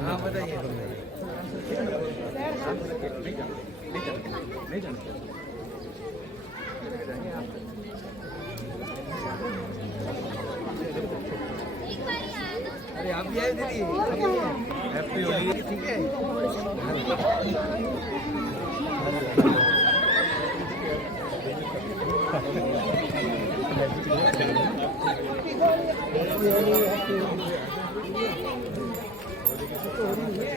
हाँ बताइए। अरे आप भी आए दीदी, हैप्पी होली। ठीक है,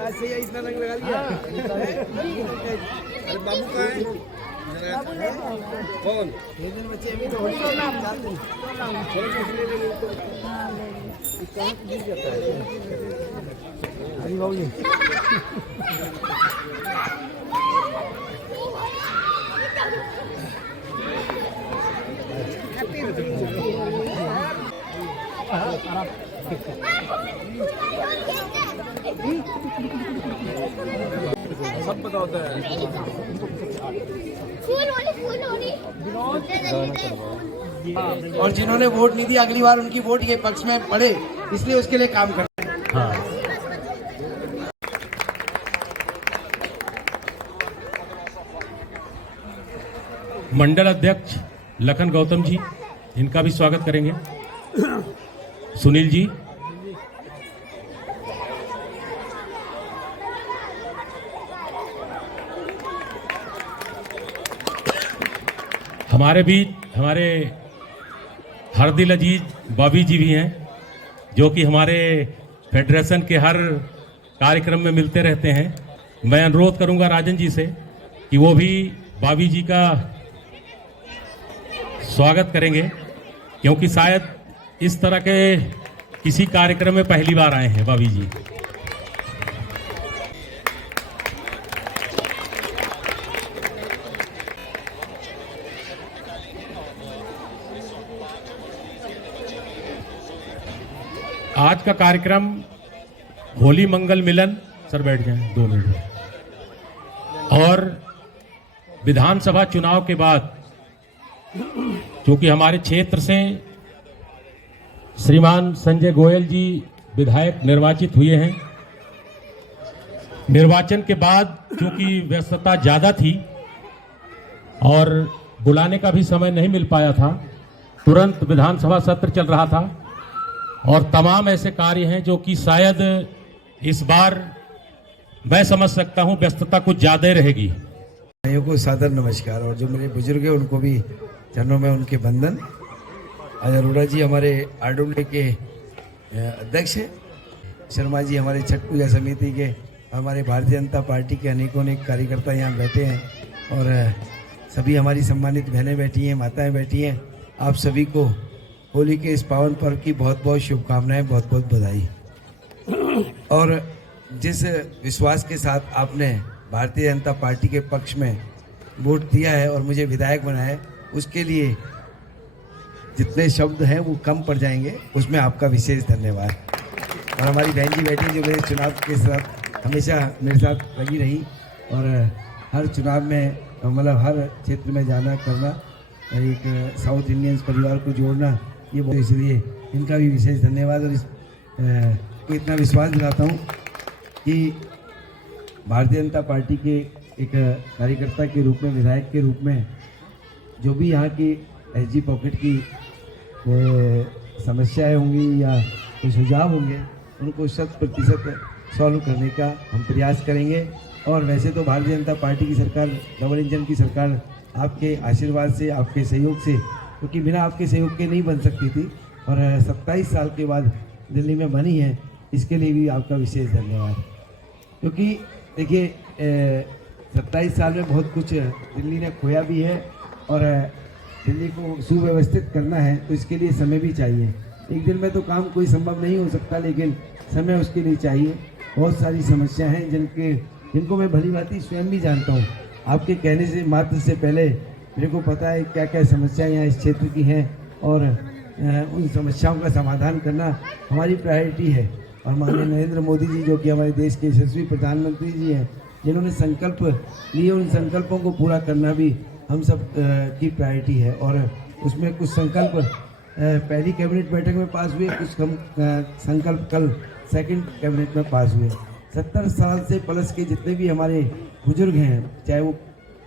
आज से इतना रंग लगा दिया। अरे बाबू कहाँ है? कौन? बच्चे अभी तो होली हरी बाबू जी। सब पता होता है। और जिन्होंने वोट नहीं दिया अगली बार उनकी वोट ये पक्ष में पड़े, इसलिए उसके लिए काम करते हैं। हाँ। मंडल अध्यक्ष लखन गौतम जी, इनका भी स्वागत करेंगे। सुनील जी, हमारे बीच हमारे हरदिल अजीज बॉबी जी भी हैं, जो कि हमारे फेडरेशन के हर कार्यक्रम में मिलते रहते हैं। मैं अनुरोध करूंगा राजन जी से कि वो भी बॉबी जी का स्वागत करेंगे, क्योंकि शायद इस तरह के किसी कार्यक्रम में पहली बार आए हैं बॉबी जी। आज का कार्यक्रम होली मंगल मिलन, सर बैठ जाएं 2 मिनट, और विधानसभा चुनाव के बाद क्योंकि हमारे क्षेत्र से श्रीमान संजय गोयल जी विधायक निर्वाचित हुए हैं, निर्वाचन के बाद क्योंकि व्यस्तता ज़्यादा थी और बुलाने का भी समय नहीं मिल पाया था, तुरंत विधानसभा सत्र चल रहा था और तमाम ऐसे कार्य हैं जो कि शायद इस बार मैं समझ सकता हूं व्यस्तता कुछ ज़्यादा ही रहेगी। भाइयों को सादर नमस्कार, और जो मेरे बुजुर्ग हैं उनको भी चरणों में उनके बंधन। आज अरोड़ा जी हमारे आरडब्ल्यू के अध्यक्ष हैं, शर्मा जी हमारे छठ पूजा समिति के, हमारे भारतीय जनता पार्टी के अनेकों अनेक कार्यकर्ता यहाँ बैठे हैं, और सभी हमारी सम्मानित बहनें बैठी हैं, माताएं बैठी हैं। आप सभी को होली के इस पावन पर्व की बहुत बहुत शुभकामनाएं, बहुत बहुत बधाई। और जिस विश्वास के साथ आपने भारतीय जनता पार्टी के पक्ष में वोट दिया है और मुझे विधायक बनाया है, उसके लिए जितने शब्द हैं वो कम पड़ जाएंगे, उसमें आपका विशेष धन्यवाद। और हमारी बहन जी बैठी जो मेरे चुनाव के साथ हमेशा मेरे साथ लगी रही, और हर चुनाव में मतलब हर क्षेत्र में जाना करना, एक साउथ इंडियंस परिवार को जोड़ना, ये बहुत, इसलिए इनका भी विशेष धन्यवाद। और को इतना विश्वास दिलाता हूँ कि भारतीय जनता पार्टी के एक कार्यकर्ता के रूप में, विधायक के रूप में, जो भी यहाँ की एसजी पॉकेट की समस्याएं होंगी या कोई सुझाव होंगे, उनको 100% सॉल्व करने का हम प्रयास करेंगे। और वैसे तो भारतीय जनता पार्टी की सरकार, डबल इंजन की सरकार, आपके आशीर्वाद से, आपके सहयोग से, क्योंकि बिना आपके सहयोग के नहीं बन सकती थी, और 27 साल के बाद दिल्ली में बनी है, इसके लिए भी आपका विशेष धन्यवाद। क्योंकि देखिए 27 साल में बहुत कुछ दिल्ली ने खोया भी है, और दिल्ली को सुव्यवस्थित करना है तो इसके लिए समय भी चाहिए। एक दिन में तो काम कोई संभव नहीं हो सकता, लेकिन समय उसके लिए चाहिए। बहुत सारी समस्याएं हैं जिनको मैं भली भांति स्वयं भी जानता हूँ। आपके कहने से मात्र से पहले मेरे को पता है क्या क्या समस्याएं यहाँ इस क्षेत्र की हैं, और उन समस्याओं का समाधान करना हमारी प्रायोरिटी है। और माननीय नरेंद्र मोदी जी, जो कि हमारे देश के यशस्वी प्रधानमंत्री जी हैं, जिन्होंने संकल्प लिए, उन संकल्पों को पूरा करना भी हम सब की प्रायोरिटी है। और उसमें कुछ संकल्प पहली कैबिनेट बैठक में पास हुए, कुछ संकल्प कल सेकंड कैबिनेट में पास हुए। 70 साल से प्लस के जितने भी हमारे बुजुर्ग हैं, चाहे वो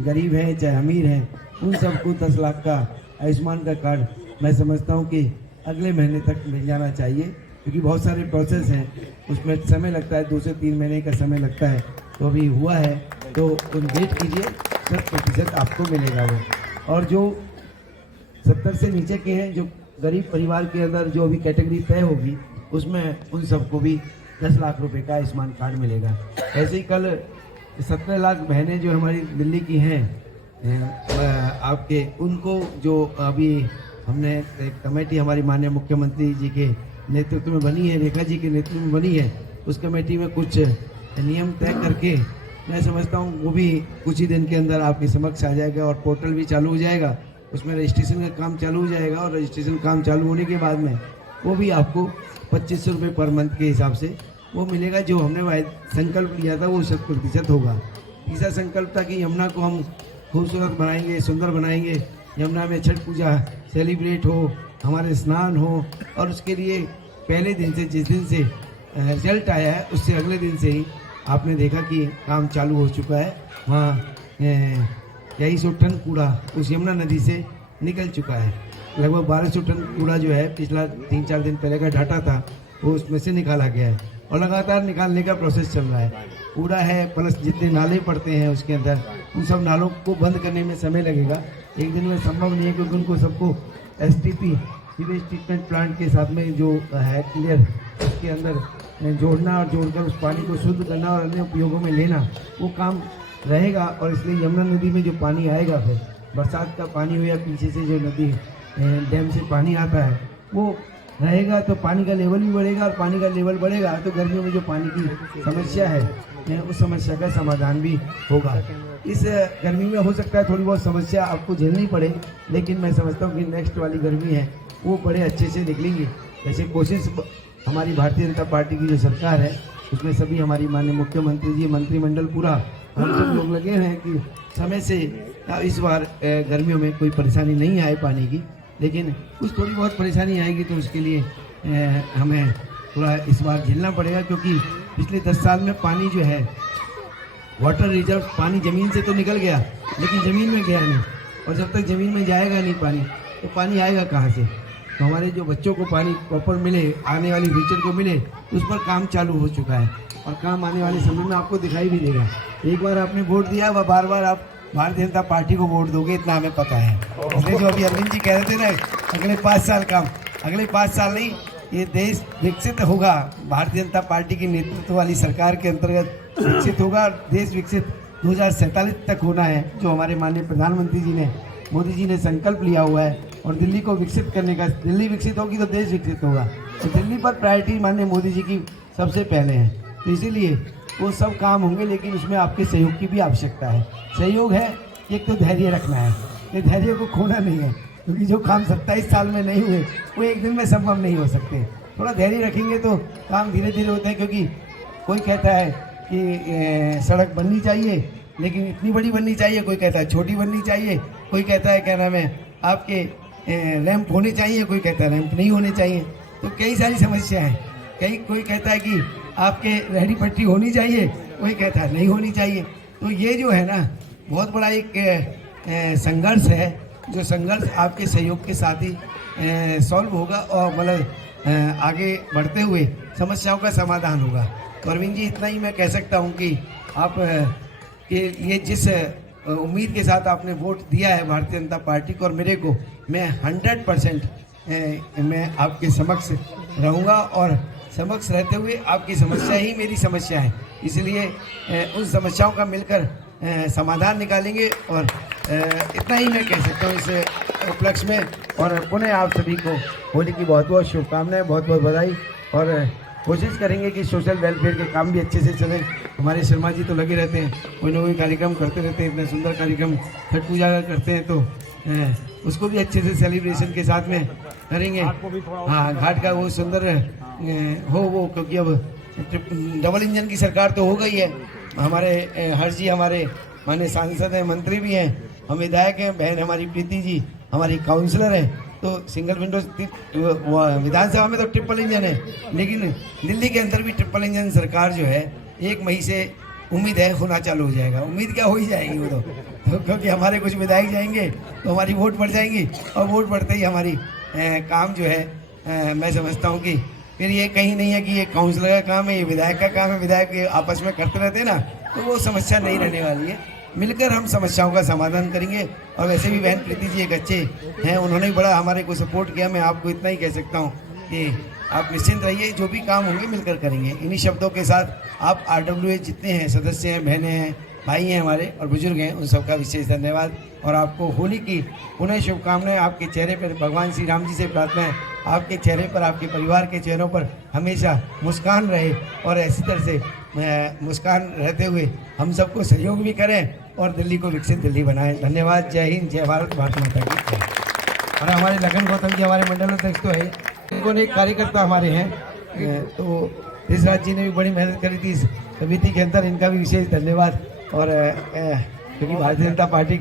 गरीब हैं चाहे अमीर हैं, उन सबको 10 लाख का आयुष्मान का कार्ड मैं समझता हूँ कि अगले महीने तक मिल जाना चाहिए, क्योंकि बहुत सारे प्रोसेस हैं, उसमें समय लगता है, 2 से 3 महीने का समय लगता है। तो अभी हुआ है, तो वेट कीजिए, 100% आपको मिलेगा वो। और जो 70 से नीचे के हैं, जो गरीब परिवार के अंदर जो अभी कैटेगरी तय होगी, उसमें उन सबको भी 10 लाख रुपए का आयुष्मान कार्ड मिलेगा। ऐसे ही कल 17 लाख बहनें जो हमारी दिल्ली की हैं आपके, उनको जो अभी हमने एक कमेटी हमारी माननीय मुख्यमंत्री जी के नेतृत्व में बनी है, रेखा जी के नेतृत्व में बनी है, उस कमेटी में कुछ नियम तय करके मैं समझता हूँ वो भी कुछ ही दिन के अंदर आपके समक्ष आ जाएगा और पोर्टल भी चालू हो जाएगा, उसमें रजिस्ट्रेशन का काम चालू हो जाएगा। और रजिस्ट्रेशन काम चालू होने के बाद में वो भी आपको 2500 रुपये पर मंथ के हिसाब से वो मिलेगा। जो हमने संकल्प लिया था वो 100% होगा। तीसरा संकल्प था कि यमुना को हम खूबसूरत बनाएंगे, सुंदर बनाएंगे, यमुना में छठ पूजा सेलिब्रेट हो, हमारे स्नान हो, और उसके लिए पहले दिन से, जिस दिन से रिजल्ट आया है उससे अगले दिन से ही आपने देखा कि काम चालू हो चुका है। वहाँ 2300 टन कूड़ा उस यमुना नदी से निकल चुका है। लगभग 1200 टन कूड़ा जो है पिछला 3-4 दिन पहले का डाटा था, वो उसमें से निकाला गया है और लगातार निकालने का प्रोसेस चल रहा है। कूड़ा है प्लस जितने नाले पड़ते हैं उसके अंदर, उन सब नालों को बंद करने में समय लगेगा। एक दिन में संभव नहीं है, क्योंकि उनको सबको STP सीवेज ट्रीटमेंट प्लांट के साथ में जो है क्लियर उसके अंदर जोड़ना और जोड़कर उस पानी को शुद्ध करना और अन्य उपयोगों में लेना, वो काम रहेगा। और इसलिए यमुना नदी में जो पानी आएगा, फिर बरसात का पानी हो या पीछे से जो नदी डैम से पानी आता है वो रहेगा, तो पानी का लेवल भी बढ़ेगा। और पानी का लेवल बढ़ेगा तो गर्मियों में जो पानी की समस्या है उस समस्या का समाधान भी होगा। इस गर्मी में हो सकता है थोड़ी बहुत समस्या आपको झेलनी पड़े, लेकिन मैं समझता हूँ कि नेक्स्ट वाली गर्मी है वो बड़े अच्छे से निकलेंगी। जैसे कोशिश हमारी भारतीय जनता पार्टी की जो सरकार है उसमें सभी हमारी माननीय मुख्यमंत्री जी, मंत्रिमंडल पूरा, हम सब लोग लगे हैं कि समय से इस बार गर्मियों में कोई परेशानी नहीं आए पानी की। लेकिन कुछ थोड़ी बहुत परेशानी आएगी तो उसके लिए हमें थोड़ा इस बार झेलना पड़ेगा, क्योंकि पिछले 10 साल में पानी जो है वाटर रिजर्व, पानी ज़मीन से तो निकल गया लेकिन ज़मीन में गया नहीं, और जब तक ज़मीन में जाएगा नहीं पानी तो पानी आएगा कहाँ से। तो हमारे जो बच्चों को पानी प्रॉपर मिले, आने वाली फ्यूचर को मिले, उस पर काम चालू हो चुका है और काम आने वाले समय में आपको दिखाई भी देगा। एक बार आपने वोट दिया, वह बार बार आप भारतीय जनता पार्टी को वोट दोगे, इतना हमें पता है। इसलिए जो अभी अरविंद जी कह रहे थे ना, अगले 5 साल काम, अगले 5 साल नहीं, ये देश विकसित होगा, भारतीय जनता पार्टी की नेतृत्व वाली सरकार के अंतर्गत विकसित होगा। और देश विकसित 2047 तक होना है, जो हमारे माननीय प्रधानमंत्री जी ने, मोदी जी ने संकल्प लिया हुआ है। और दिल्ली को विकसित करने का, दिल्ली विकसित होगी तो देश विकसित होगा। तो दिल्ली पर प्रायोरिटी माननीय मोदी जी की सबसे पहले है, तो इसीलिए वो सब काम होंगे, लेकिन उसमें आपके सहयोग की भी आवश्यकता है। सहयोग है, एक तो धैर्य रखना है, ये धैर्य को खोना नहीं है, क्योंकि जो काम 27 साल में नहीं हुए वो एक दिन में संभव नहीं हो सकते। थोड़ा धैर्य रखेंगे तो काम धीरे धीरे होते हैं, क्योंकि कोई कहता है कि सड़क बननी चाहिए लेकिन इतनी बड़ी बननी चाहिए, कोई कहता है छोटी बननी चाहिए, कोई कहता है क्या नाम है आपके रैंप होने चाहिए, कोई कहता है रैंप नहीं होने चाहिए। तो कई सारी समस्या है, कोई कहता है कि आपके रेहड़ी पट्टी होनी चाहिए, कोई कहता है नहीं होनी चाहिए। तो ये जो है ना बहुत बड़ा एक संघर्ष है, जो संघर्ष आपके सहयोग के साथ ही सॉल्व होगा और मतलब आगे बढ़ते हुए समस्याओं का समाधान होगा। तो अरविंद जी, इतना ही मैं कह सकता हूँ कि आप के लिए जिस उम्मीद के साथ आपने वोट दिया है भारतीय जनता पार्टी को और मेरे को, मैं 100% मैं आपके समक्ष रहूँगा और समक्ष रहते हुए आपकी समस्या ही मेरी समस्या है, इसलिए उन समस्याओं का मिलकर समाधान निकालेंगे। और इतना ही मैं कह सकता हूँ इस उपलक्ष्य में। और पुनः आप सभी को होली की बहुत बहुत शुभकामनाएं, बहुत बहुत बधाई। और कोशिश करेंगे कि सोशल वेलफेयर के काम भी अच्छे से चलें। हमारे शर्मा जी तो लगे रहते हैं, कोई ना कोई कार्यक्रम करते रहते हैं, इतने सुंदर कार्यक्रम छठ पूजा का करते हैं, तो उसको भी अच्छे से सेलिब्रेशन के साथ में करेंगे। हाँ, घाट का वो सुंदर हो वो, क्योंकि अब डबल इंजन की सरकार तो हो गई है। हमारे हर्ष जी हमारे माननीय सांसद हैं, मंत्री भी हैं, हम विधायक हैं, बहन हमारी प्रीति जी हमारी काउंसलर हैं। तो सिंगल विंडो विधानसभा में तो ट्रिपल इंजन है, लेकिन दिल्ली के अंदर भी ट्रिपल इंजन सरकार जो है 1 मई से उम्मीद है होना चालू हो जाएगा। उम्मीद क्या, हो ही जाएगी वो तो क्योंकि हमारे कुछ विधायक जाएंगे तो हमारी वोट बढ़ जाएंगी, और वोट बढ़ते ही हमारी काम जो है मैं समझता हूँ कि फिर ये कहीं नहीं है कि ये काउंसलर का काम है, ये विधायक का काम है, विधायक आपस में करते रहते हैं ना, तो वो समस्या नहीं रहने वाली है। मिलकर हम समस्याओं का समाधान करेंगे। और वैसे भी बहन प्रीति जी एक अच्छे हैं, उन्होंने भी बड़ा हमारे को सपोर्ट किया। मैं आपको इतना ही कह सकता हूँ कि आप निश्चिंत रहिए, जो भी काम होंगे मिलकर करेंगे। इन्हीं शब्दों के साथ आप RWA जितने हैं सदस्य हैं, बहनें हैं, भाई हैं हमारे और बुजुर्ग हैं, उन सबका विशेष धन्यवाद। और आपको होली की पुनः शुभकामनाएं। आपके चेहरे पर भगवान श्री राम जी से प्रार्थना है, आपके चेहरे पर, आपके परिवार के चेहरों पर हमेशा मुस्कान रहे, और ऐसी तरह से मुस्कान रहते हुए हम सबको सहयोग भी करें और दिल्ली को विकसित दिल्ली बनाएं। धन्यवाद। जय हिंद, जय भारत, भारत माता की जय। और हमारे लगन गौतम जी हमारे मंडल अध्यक्ष तो है, उनको एक कार्यकर्ता हमारे हैं, तो ऋषराज जी ने भी बड़ी मेहनत करी थी इस समिति के अंदर, इनका भी विशेष धन्यवाद। और क्योंकि भारतीय जनता पार्टी